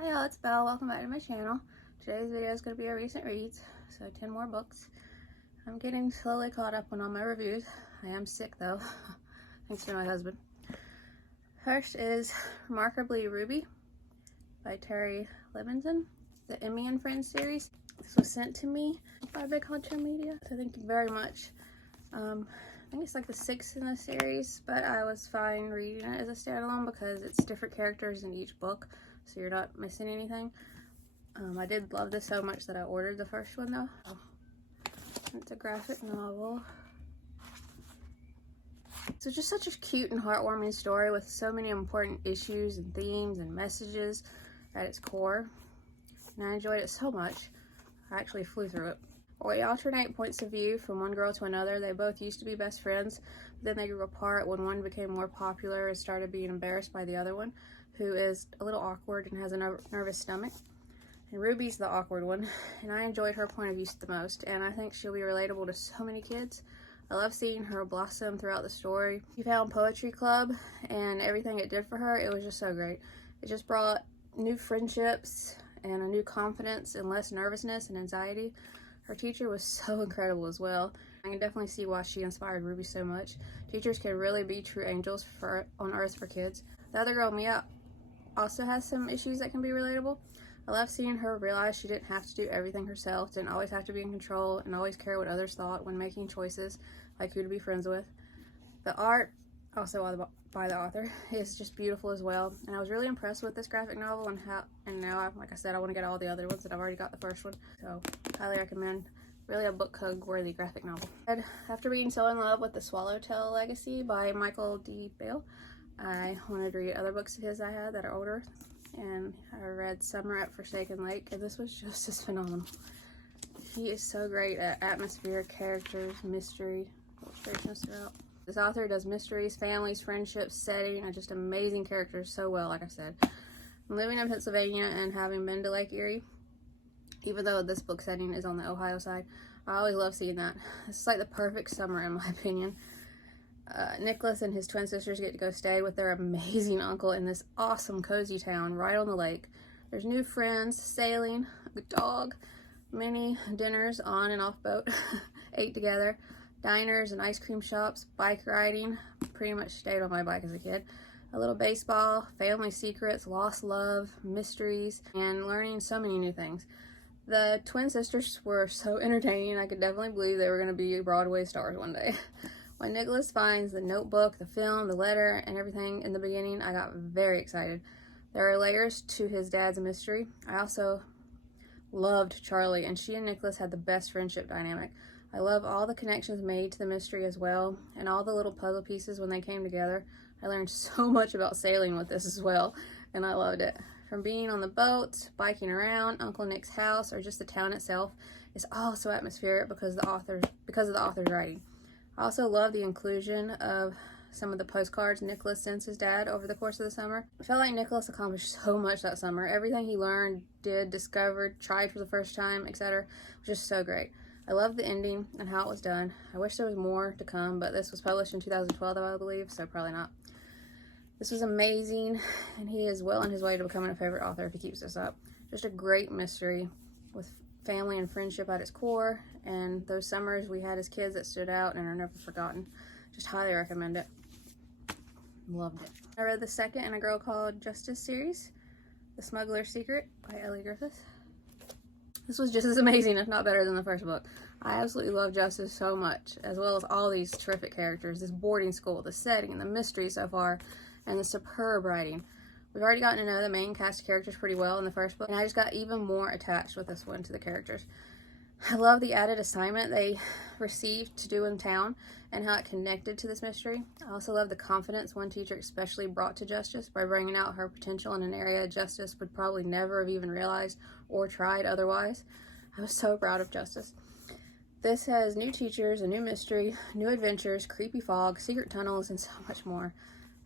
Hi y'all, it's Beil. Welcome back to my channel. Today's video is going to be a recent reads, so 10 more books. I'm getting slowly caught up on all my reviews. I am sick though, thanks to my husband. First is Remarkably Ruby by Terri Libenson, the Emmy and Friends series. This was sent to me by Big Honcho Media, so thank you very much. I think it's like the 6th in the series, but I was fine reading it as a standalone because it's different characters in each book, so you're not missing anything. I did love this so much that I ordered the first one though. It's a graphic novel. So just such a cute and heartwarming story with so many important issues and themes and messages at its core. And I enjoyed it so much, I actually flew through it. We alternate points of view from one girl to another. They both used to be best friends, but then they grew apart when one became more popular and started being embarrassed by the other one, who is a little awkward and has a nervous stomach. And Ruby's the awkward one, and I enjoyed her point of view the most, and I think she'll be relatable to so many kids. I love seeing her blossom throughout the story. She found poetry club, and everything it did for her, it was just so great. It just brought new friendships and a new confidence and less nervousness and anxiety. Her teacher was so incredible as well. I can definitely see why she inspired Ruby so much. Teachers can really be true angels on earth for kids. The other girl, Mia, also has some issues that can be relatable. I love seeing her realize she didn't have to do everything herself, didn't always have to be in control, and always care what others thought when making choices, like who to be friends with. The art, also by the author, is just beautiful as well, and I was really impressed with this graphic novel and now, like I said, I want to get all the other ones that I've already got the first one, so highly recommend. Really a book hug worthy graphic novel. After being so in love with The Swallowtail Legacy by Michael D. Beil, I wanted to read other books of his I had that are older, and I read Summer at Forsaken Lake, and this was just as phenomenal. He is so great at atmospheric characters, mystery, illustrations throughout. This author does mysteries, families, friendships, setting, and just amazing characters so well, like I said. I'm living in Pennsylvania and having been to Lake Erie, even though this book setting is on the Ohio side, I always love seeing that. It's like the perfect summer in my opinion. Nicholas and his twin sisters get to go stay with their amazing uncle in this awesome cozy town right on the lake. There's new friends, sailing, a dog, many dinners on and off boat, ate together, diners and ice cream shops, bike riding, pretty much stayed on my bike as a kid, a little baseball, family secrets, lost love, mysteries, and learning so many new things. The twin sisters were so entertaining, I could definitely believe they were going to be Broadway stars one day. When Nicholas finds the notebook, the film, the letter, and everything in the beginning, I got very excited. There are layers to his dad's mystery. I also loved Charlie, and she and Nicholas had the best friendship dynamic. I love all the connections made to the mystery as well, and all the little puzzle pieces when they came together. I learned so much about sailing with this as well, and I loved it. From being on the boats, biking around, Uncle Nick's house, or just the town itself, is all so atmospheric because of the author's writing. I also love the inclusion of some of the postcards Nicholas sends his dad over the course of the summer. I felt like Nicholas accomplished so much that summer. Everything he learned, did, discovered, tried for the first time, etc. was just so great. I love the ending and how it was done. I wish there was more to come, but this was published in 2012, I believe, so probably not. This was amazing, and he is well on his way to becoming a favorite author if he keeps this up. Just a great mystery with family and friendship at its core, and those summers we had as kids that stood out and are never forgotten. Just highly recommend it. Loved it. I read the second in a Girl Called Justice series, The Smuggler Secret by Elly Griffiths. This was just as amazing, if not better than the first book. I absolutely love Justice so much, as well as all these terrific characters, this boarding school, the setting, and the mystery so far, and the superb writing. We've already gotten to know the main cast characters pretty well in the first book, and I just got even more attached with this one to the characters. I love the added assignment they received to do in town and how it connected to this mystery. I also love the confidence one teacher especially brought to Justice by bringing out her potential in an area Justice would probably never have even realized or tried otherwise. I was so proud of Justice. This has new teachers, a new mystery, new adventures, creepy fog, secret tunnels, and so much more.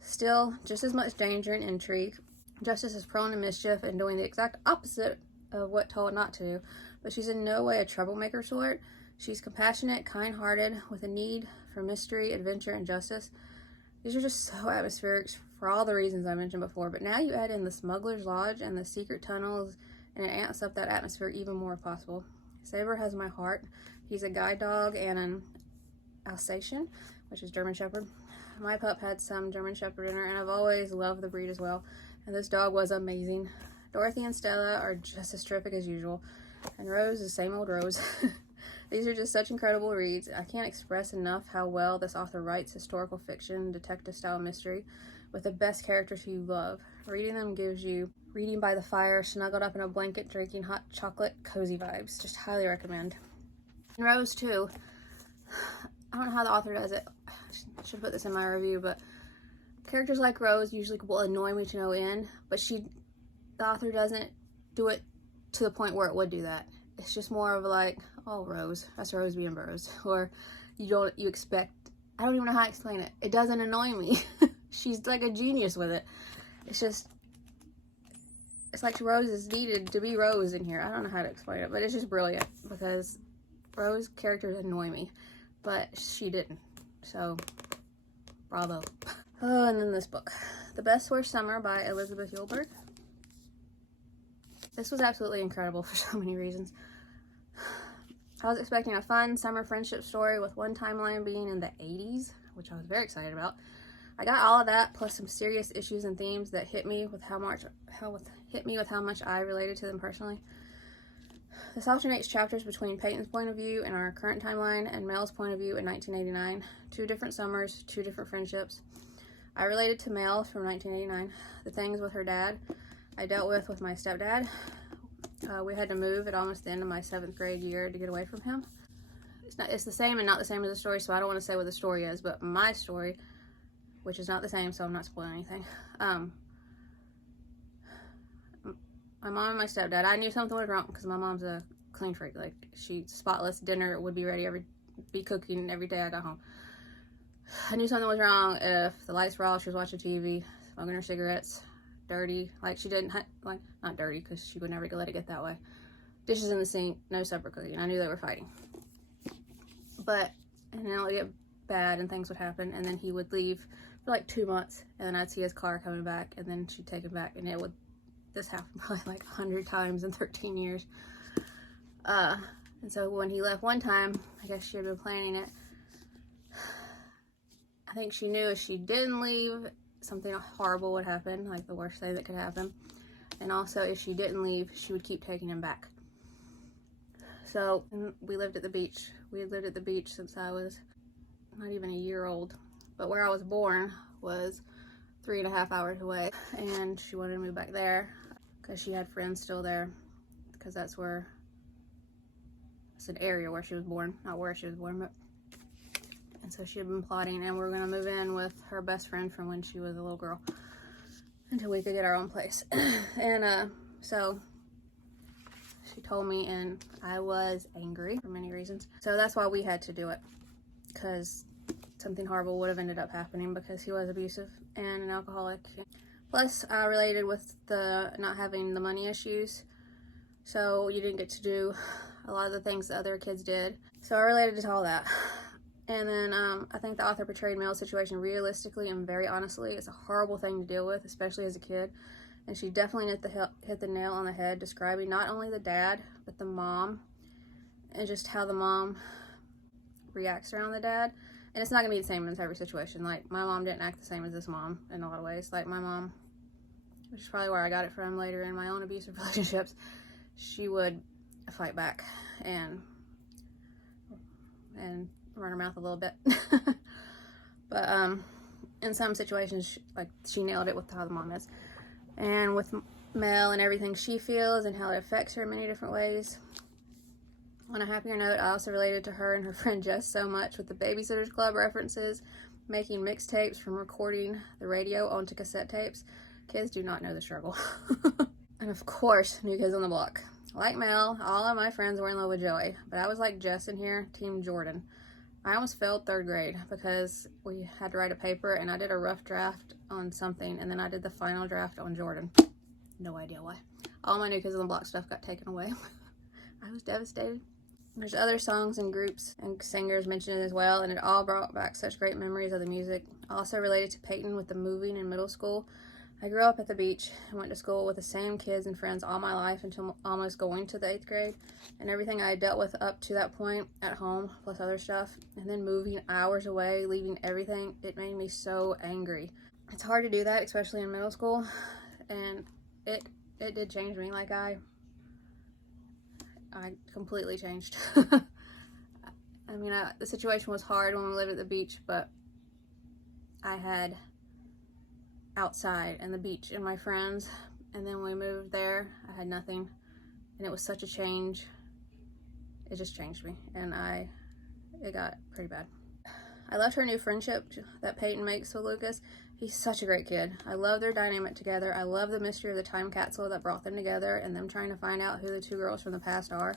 Still, just as much danger and intrigue. Justice is prone to mischief and doing the exact opposite of what told not to do, but she's in no way a troublemaker sort. She's compassionate, kind-hearted, with a need for mystery, adventure, and justice. These are just so atmospheric for all the reasons I mentioned before, but now you add in the Smuggler's Lodge and the secret tunnels, and it amps up that atmosphere even more if possible. Saber has my heart. He's a guide dog and an Alsatian, which is German Shepherd. My pup had some German Shepherd in her, and I've always loved the breed as well, and this dog was amazing. Dorothy and Stella are just as terrific as usual, and Rose is same old Rose. These are just such incredible reads. I can't express enough how well this author writes historical fiction, detective-style mystery, with the best characters who you love. Reading them gives you reading by the fire, snuggled up in a blanket, drinking hot chocolate, cozy vibes. Just highly recommend. And Rose, too. I don't know how the author does it. I should put this in my review, but characters like Rose usually will annoy me to no end, but the author doesn't do it to the point where it would do that. It's just more of like, oh, Rose, that's Rose being Rose. Or you expect, I don't even know how to explain it. It doesn't annoy me. She's like a genius with it. It's like Rose is needed to be Rose in here. I don't know how to explain it, but it's just brilliant because Rose characters annoy me, but she didn't. So, bravo. Oh, and then this book, The Best Worst Summer by Elizabeth Eulberg. This was absolutely incredible for so many reasons. I was expecting a fun summer friendship story with one timeline being in the 80s, which I was very excited about. I got all of that, plus some serious issues and themes that hit me with how much I related to them personally. This alternates chapters between Peyton's point of view in our current timeline and Mel's point of view in 1989. 2 different summers, 2 different friendships. I related to Mel from 1989. The things with her dad I dealt with my stepdad. We had to move at almost the end of my 7th grade year to get away from him. It's the same and not the same as the story, so I don't want to say what the story is, but my story, which is not the same, so I'm not spoiling anything. My mom and my stepdad, I knew something was wrong because my mom's a clean freak. Like, she's spotless. Dinner would be ready, be cooking every day I got home. I knew something was wrong if the lights were off, she was watching TV, smoking her cigarettes, dirty. Like, she didn't, not dirty because she would never let it get that way. Dishes in the sink, no supper cooking. I knew they were fighting. And then it would get bad and things would happen, and then he would leave for like 2 months, and then I'd see his car coming back, and then she'd take him back, and this happened probably like 100 times in 13 years. And so when he left one time, I guess she had been planning it. I think she knew if she didn't leave, something horrible would happen, like the worst thing that could happen. And also, if she didn't leave, she would keep taking him back. So we lived at the beach. We had lived at the beach since I was not even a year old. But where I was born was 3.5 hours away. And she wanted to move back there because she had friends still there. Because it's an area where she was born, not where she was born, but. And so she had been plotting, and we were going to move in with her best friend from when she was a little girl until we could get our own place. And so she told me, and I was angry for many reasons. So that's why we had to do it, because something horrible would have ended up happening because he was abusive and an alcoholic. Plus, I related with the not having the money issues, so you didn't get to do a lot of the things the other kids did. So I related to all that. And then I think the author portrayed Mel's situation realistically and very honestly. It's a horrible thing to deal with, especially as a kid. And she definitely hit the nail on the head, describing not only the dad, but the mom, and just how the mom reacts around the dad. And it's not going to be the same in every situation. Like, my mom didn't act the same as this mom in a lot of ways. Like, my mom, which is probably where I got it from later in my own abusive relationships, she would fight back and run her mouth a little bit. But in some situations, she nailed it with how the mom is. And with Mel and everything she feels and how it affects her in many different ways. On a happier note, I also related to her and her friend Jess so much with the Babysitters Club references, making mixtapes from recording the radio onto cassette tapes. Kids do not know the struggle. And of course, New Kids on the Block. Like Mel, all of my friends were in love with Joey, but I was like Jess in here, Team Jordan. I almost failed 3rd grade because we had to write a paper, and I did a rough draft on something, and then I did the final draft on Jordan. No idea why. All my New Kids on the Block stuff got taken away. I was devastated. There's other songs and groups and singers mentioned as well, and it all brought back such great memories of the music. Also related to Peyton with the moving in middle school. I grew up at the beach and went to school with the same kids and friends all my life until almost going to the 8th grade, and everything I had dealt with up to that point at home, plus other stuff, and then moving hours away, leaving everything, it made me so angry. It's hard to do that, especially in middle school, and it did change me. Like I completely changed. I mean, the situation was hard when we lived at the beach, but I had outside and the beach and my friends, and then when we moved there, I had nothing, and it was such a change. It just changed me, and it got pretty bad. I loved her new friendship that Peyton makes with Lucas. He's such a great kid. I love their dynamic together. I love the mystery of the time capsule that brought them together and them trying to find out who the two girls from the past are.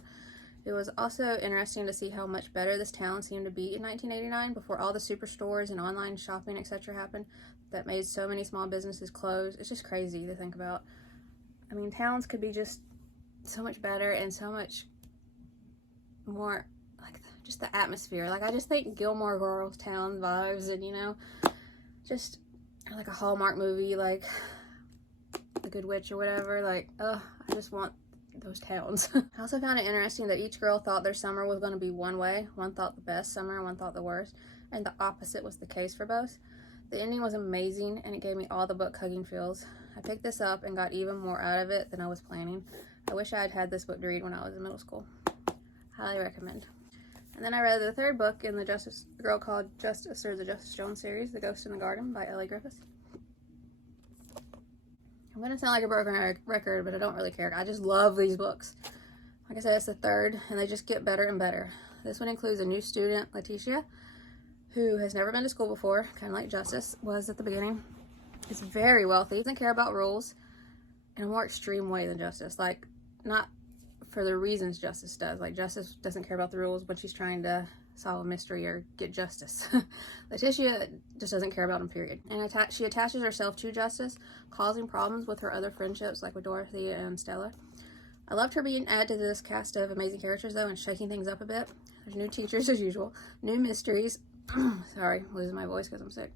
It was also interesting to see how much better this town seemed to be in 1989 before all the superstores and online shopping, etc. happened that made so many small businesses close. It's just crazy to think about. I mean, towns could be just so much better and so much more, like, just the atmosphere. Like, I just think Gilmore Girls town vibes, and, you know, just like a Hallmark movie, like The Good Witch or whatever. Like, I just want those towns. I also found it interesting that each girl thought their summer was going to be one way. One thought the best summer, one thought the worst, and the opposite was the case for both. The ending was amazing, and it gave me all the book hugging feels. I picked this up and got even more out of it than I was planning. I wish I had had this book to read when I was in middle school. Highly recommend. And then I read the third book in the girl called Justice, or the Justice Jones series, The Ghost in the Garden by Elly Griffiths. I'm going to sound like a broken record, but I don't really care. I just love these books. Like I said, it's the third, and they just get better and better. This one includes a new student, Letitia, who has never been to school before, kind of like Justice was at the beginning. Is very wealthy, doesn't care about rules in a more extreme way than Justice. Like, not for the reasons Justice does. Like, Justice doesn't care about the rules when she's trying to solve a mystery or get justice. Letitia just doesn't care about him, period. And she attaches herself to Justice, causing problems with her other friendships, like with Dorothy and Stella. I loved her being added to this cast of amazing characters, though, and shaking things up a bit. There's new teachers, as usual, new mysteries, sorry, I'm losing my voice because I'm sick,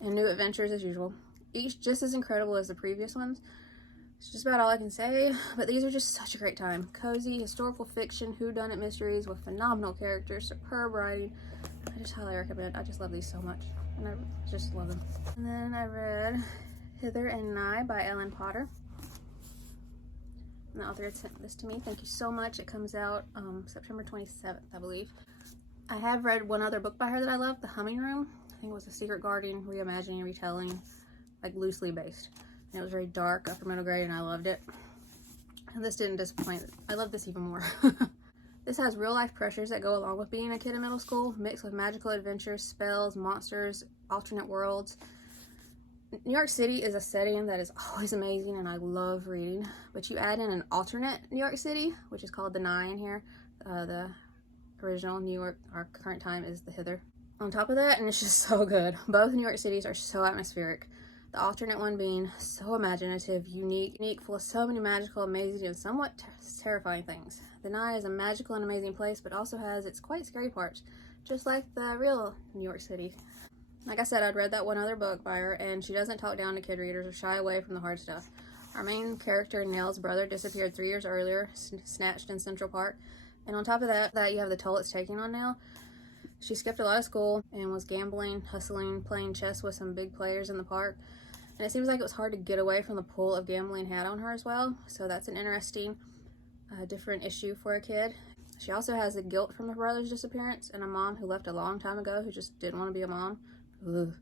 and new adventures, as usual. Each just as incredible as the previous ones. It's just about all I can say, but these are just such a great time. Cozy, historical fiction, whodunit mysteries with phenomenal characters, superb writing. I just highly recommend. I just love these so much, and I just love them. And then I read Hither and I by Ellen Potter. And the author had sent this to me. Thank you so much. It comes out September 27th, I believe. I have read one other book by her that I love, The Humming Room. I think it was a Secret Guardian reimagining, retelling, like loosely based. And it was very dark, upper middle grade, and I loved it. And this didn't disappoint. I love this even more. This has real life pressures that go along with being a kid in middle school, mixed with magical adventures, spells, monsters, alternate worlds. New York City is a setting that is always amazing, and I love reading. But you add in an alternate New York City, which is called the Nigh in here. The original New York, our current time, is the Hither. On top of that, and it's just so good. Both New York cities are so atmospheric. The alternate one being so imaginative, unique, full of so many magical, amazing, and somewhat terrifying things. The Nigh is a magical and amazing place, but also has its quite scary parts, just like the real New York City. Like I said, I'd read that one other book by her, and she doesn't talk down to kid readers or shy away from the hard stuff. Our main character, Nell's brother, disappeared 3 years earlier, snatched in Central Park. And on top of that, you have the toll it's taking on Nell. She skipped a lot of school and was gambling, hustling, playing chess with some big players in the park. And it seems like it was hard to get away from the pull of gambling had on her as well. So that's an interesting, different issue for a kid. She also has the guilt from her brother's disappearance and a mom who left a long time ago who just didn't want to be a mom. Ugh.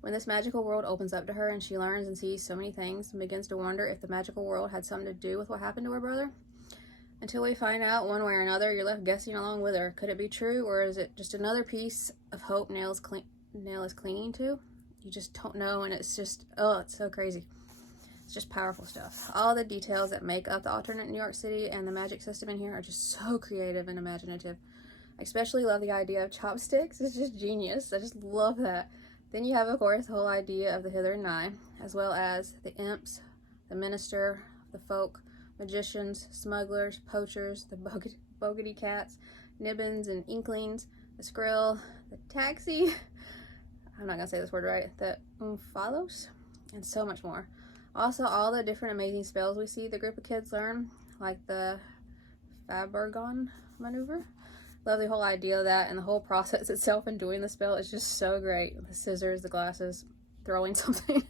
When this magical world opens up to her and she learns and sees so many things and begins to wonder if the magical world had something to do with what happened to her brother. Until we find out one way or another, you're left guessing along with her. Could it be true, or is it just another piece of hope Nell is clinging to? You just don't know, and it's just, oh, it's so crazy. It's just powerful stuff. All the details that make up the alternate New York City and the magic system in here are just so creative and imaginative. I especially love the idea of chopsticks. It's just genius. I just love that. Then you have, of course, the whole idea of the Hither and Nigh, as well as the imps, the minister, the folk, magicians, smugglers, poachers, the bogey cats, nibbins and inklings, the skrill, the taxi, I'm not gonna say this word right, the follows, and so much more. Also, all the different amazing spells we see the group of kids learn, like the Fabergon maneuver. Love the whole idea of that, and the whole process itself and doing the spell is just so great. The scissors, the glasses, throwing something.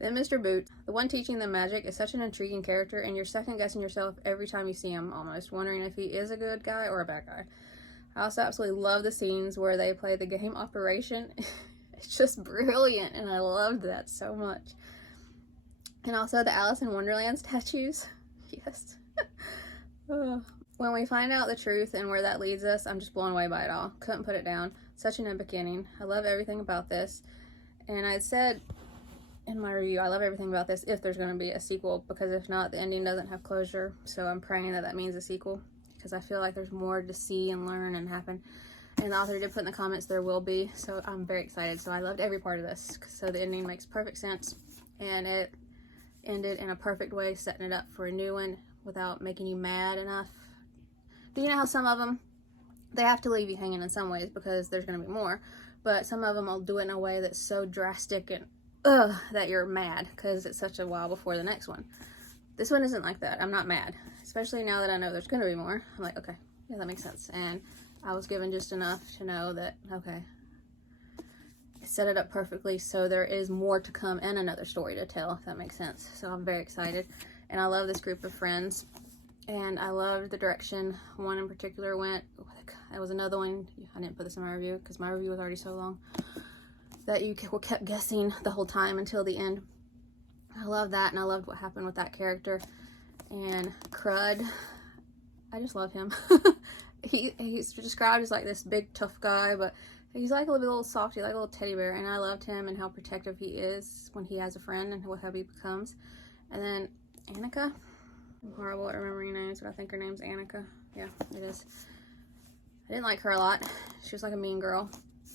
Then Mr. Boot, the one teaching them magic, is such an intriguing character, and you're second guessing yourself every time you see him, almost wondering if he is a good guy or a bad guy. I also absolutely love the scenes where they play the game Operation. It's just brilliant, and I loved that so much. And also the Alice in Wonderland statues. Yes. When we find out the truth and where that leads us, I'm just blown away by it all. Couldn't put it down. Such an epic beginning. I love everything about this. And I said in my review, I love everything about this if there's going to be a sequel, because if not, the ending doesn't have closure. So I'm praying that that means a sequel, because I feel like there's more to see and learn and happen. And the author did put in the comments there will be, so I'm very excited. So I loved every part of this. So the ending makes perfect sense, and it ended in a perfect way, setting it up for a new one without making you mad enough. Do you know how some of them, they have to leave you hanging in some ways because there's going to be more, but some of them will do it in a way that's so drastic and that you're mad because it's such a while before the next one. This one isn't like that. I'm not mad, especially now that I know there's going to be more. I'm like, okay, yeah, that makes sense. And I was given just enough to know that, okay, it set it up perfectly, so there is more to come and another story to tell, if that makes sense. So I'm very excited, and I love this group of friends. And I loved the direction one in particular went. There was another one, I didn't put this in my review because my review was already so long, that you kept guessing the whole time until the end. I love that, and I loved what happened with that character. And Crud, I just love him. He's described as like this big tough guy, but he's like a little softy, like a little teddy bear, and I loved him and how protective he is when he has a friend and what he becomes. And then Annika, I'm horrible at remembering names, but I think her name's Annika. Yeah, it is. I didn't like her a lot. She was like a mean girl,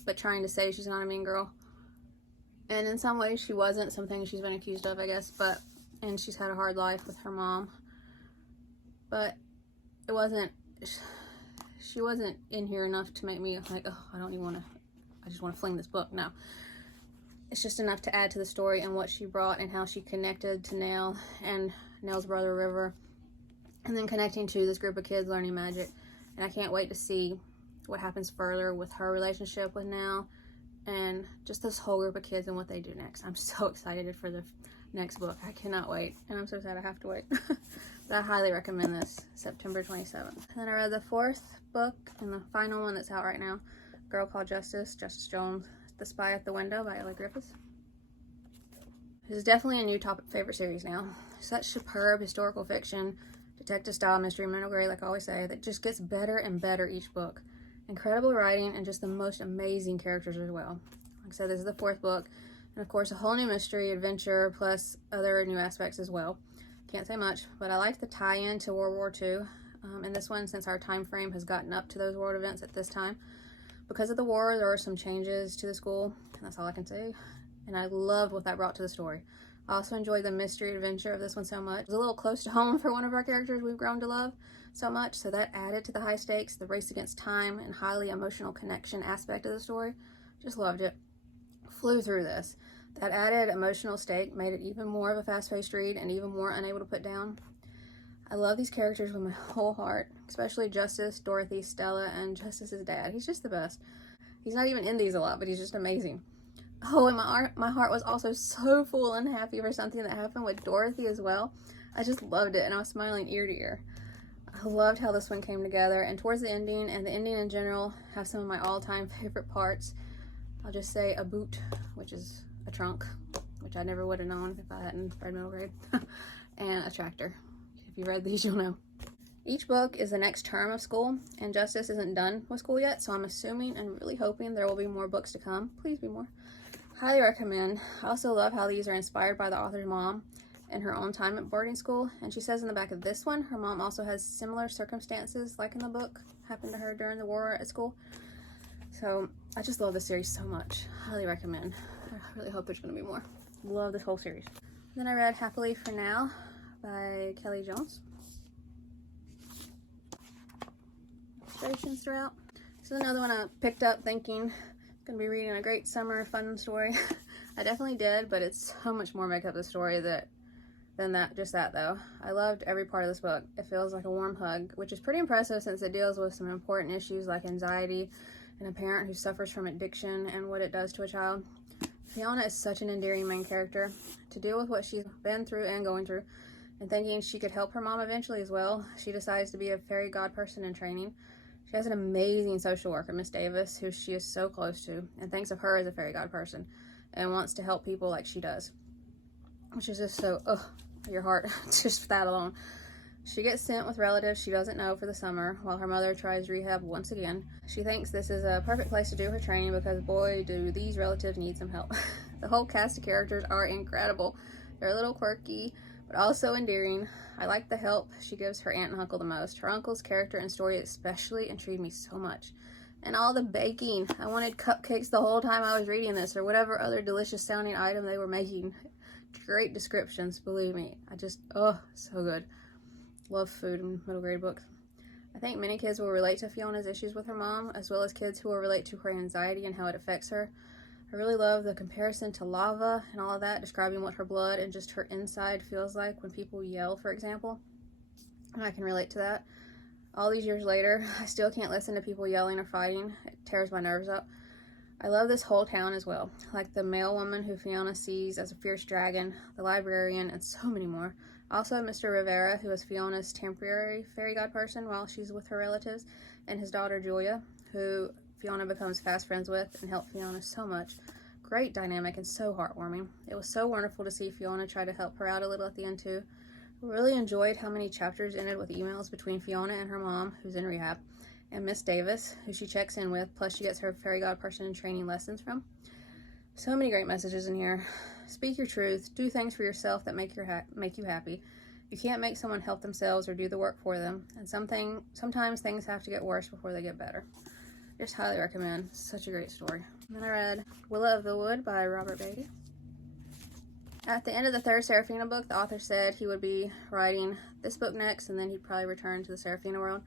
but trying to say she's not a mean girl. And in some ways she wasn't, some things she's been accused of, I guess, and she's had a hard life with her mom. But it wasn't, she wasn't in here enough to make me like, oh, I just want to fling this book. No. It's just enough to add to the story and what she brought and how she connected to Nell and Nell's brother River, and then connecting to this group of kids learning magic. And I can't wait to see what happens further with her relationship with Nell and just this whole group of kids and what they do next. I'm so excited for the next book. I cannot wait, and I'm so sad I have to wait. But I highly recommend this, September 27th. And then I read the fourth book and the final one that's out right now, Girl Called Justice, Justice Jones, The Spy at the Window by Elly Griffiths. This is definitely a new top favorite series now. Such superb historical fiction, detective style mystery, middle grade, like I always say, that just gets better and better each book. Incredible writing and just the most amazing characters as well. Like I said, this is the fourth book, and of course a whole new mystery, adventure, plus other new aspects as well. Can't say much, but I like the tie-in to World War II in this one, since our time frame has gotten up to those world events at this time. Because of the war, there are some changes to the school, and that's all I can say. And I loved what that brought to the story. I also enjoyed the mystery adventure of this one so much. It was a little close to home for one of our characters we've grown to love so much, so that added to the high stakes, the race against time, and highly emotional connection aspect of the story. Just loved it. Flew through this. That added emotional stake made it even more of a fast-paced read and even more unable to put down. I love these characters with my whole heart, especially Justice, Dorothy, Stella, and Justice's dad. He's just the best. He's not even in these a lot, but he's just amazing. Oh, and my heart was also so full and happy for something that happened with Dorothy as well. I just loved it, and I was smiling ear to ear. I loved how this one came together, and towards the ending, and the ending in general, have some of my all-time favorite parts. I'll just say a boot, which is a trunk, which I never would have known if I hadn't read middle grade, and a tractor. If you read these, you'll know. Each book is the next term of school, and Justice isn't done with school yet, so I'm assuming and really hoping there will be more books to come. Please be more. Highly recommend. I also love how these are inspired by the author's mom and her own time at boarding school, and she says in the back of this one, her mom also has similar circumstances like in the book happened to her during the war at school. So I just love this series so much. Highly recommend. I really hope there's going to be more. Love this whole series. Then I read Happily for Now by Kelly Jones. illustrations throughout. This is another one I picked up thinking I'm going to be reading a great summer fun story. I definitely did, but it's so much more make up the story than that though. I loved every part of this book. It feels like a warm hug, which is pretty impressive since it deals with some important issues like anxiety and a parent who suffers from addiction and what it does to a child. Fiona is such an endearing main character. To deal with what she's been through and going through, and thinking she could help her mom eventually as well, she decides to be a fairy god person in training. She has an amazing social worker, Miss Davis, who she is so close to, and thinks of her as a fairy god person, and wants to help people like she does. Which is just so, your heart, just that alone. She gets sent with relatives she doesn't know for the summer, while her mother tries rehab once again. She thinks this is a perfect place to do her training because boy, do these relatives need some help. The whole cast of characters are incredible. They're a little quirky, but also endearing. I like the help she gives her aunt and uncle the most. Her uncle's character and story especially intrigued me so much. And all the baking. I wanted cupcakes the whole time I was reading this, or whatever other delicious sounding item they were making. Great descriptions, believe me. So good. Love food in middle grade books. I think many kids will relate to Fiona's issues with her mom, as well as kids who will relate to her anxiety and how it affects her. I really love the comparison to lava and all of that, describing what her blood and just her inside feels like when people yell, for example. And I can relate to that. All these years later, I still can't listen to people yelling or fighting. It tears my nerves up. I love this whole town as well, like the male woman who Fiona sees as a fierce dragon, the librarian, and so many more. Also Mr. Rivera, who is Fiona's temporary fairy god person while she's with her relatives, and his daughter Julia, who Fiona becomes fast friends with and help Fiona so much. Great dynamic and so heartwarming. It was so wonderful to see Fiona try to help her out a little at the end too. Really enjoyed how many chapters ended with emails between Fiona and her mom, who's in rehab, and Miss Davis, who she checks in with, plus she gets her fairy god person in training lessons from. So many great messages in here. Speak your truth. Do things for yourself that make you happy. You can't make someone help themselves or do the work for them, and sometimes things have to get worse before they get better. Just highly recommend. Such a great story. And then I read Willa of the Wood by Robert Beatty. At the end of the third Seraphina book, the author said he would be writing this book next, and then he'd probably return to the Seraphina world.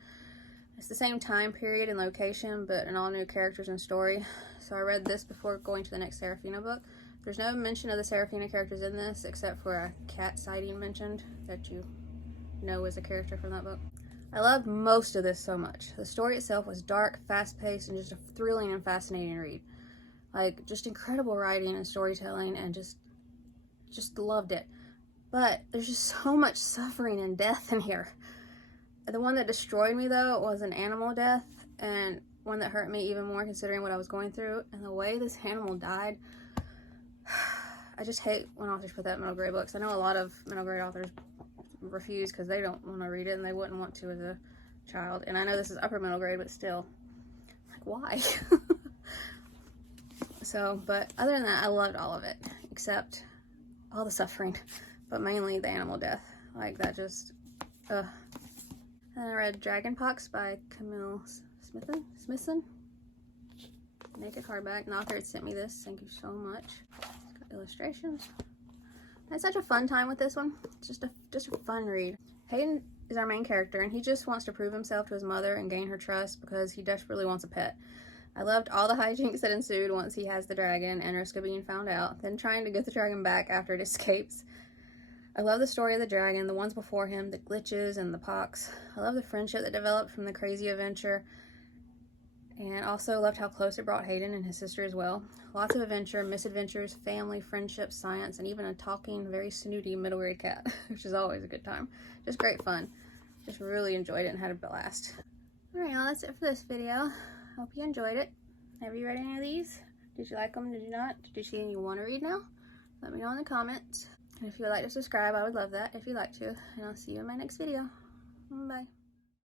It's the same time period and location, but an all new characters and story. So I read this before going to the next Seraphina book. There's no mention of the Seraphina characters in this, except for a cat sighting mentioned that you know is a character from that book. I loved most of this so much. The story itself was dark, fast-paced, and just a thrilling and fascinating read. Like, just incredible writing and storytelling, and just loved it. But there's just so much suffering and death in here. The one that destroyed me, though, was an animal death, and one that hurt me even more considering what I was going through. And the way this animal died, I just hate when authors put that in middle grade books. I know a lot of middle grade authors refuse because they don't want to read it and they wouldn't want to as a child. And I know this is upper middle grade, but still, like, why? But other than that, I loved all of it, except all the suffering, but mainly the animal death. Like, that just, And I read Dragonpox by Camille Smithson. Naked hardback. The author had sent me this. Thank you so much. It's got illustrations. I had such a fun time with this one. It's just a fun read. Hayden is our main character, and he just wants to prove himself to his mother and gain her trust because he desperately wants a pet. I loved all the hijinks that ensued once he has the dragon and risk of being found out, then trying to get the dragon back after it escapes. I love the story of the dragon, the ones before him, the glitches and the pox. I love the friendship that developed from the crazy adventure, and also loved how close it brought Hayden and his sister as well. Lots of adventure, misadventures, family, friendship, science, and even a talking, very snooty middle grade cat, which is always a good time. Just great fun. Just really enjoyed it and had a blast. Alright, well, that's it for this video. Hope you enjoyed it. Have you read any of these? Did you like them? Did you not? Did you see any you want to read now? Let me know in the comments. And if you would like to subscribe, I would love that if you'd like to. And I'll see you in my next video. Bye.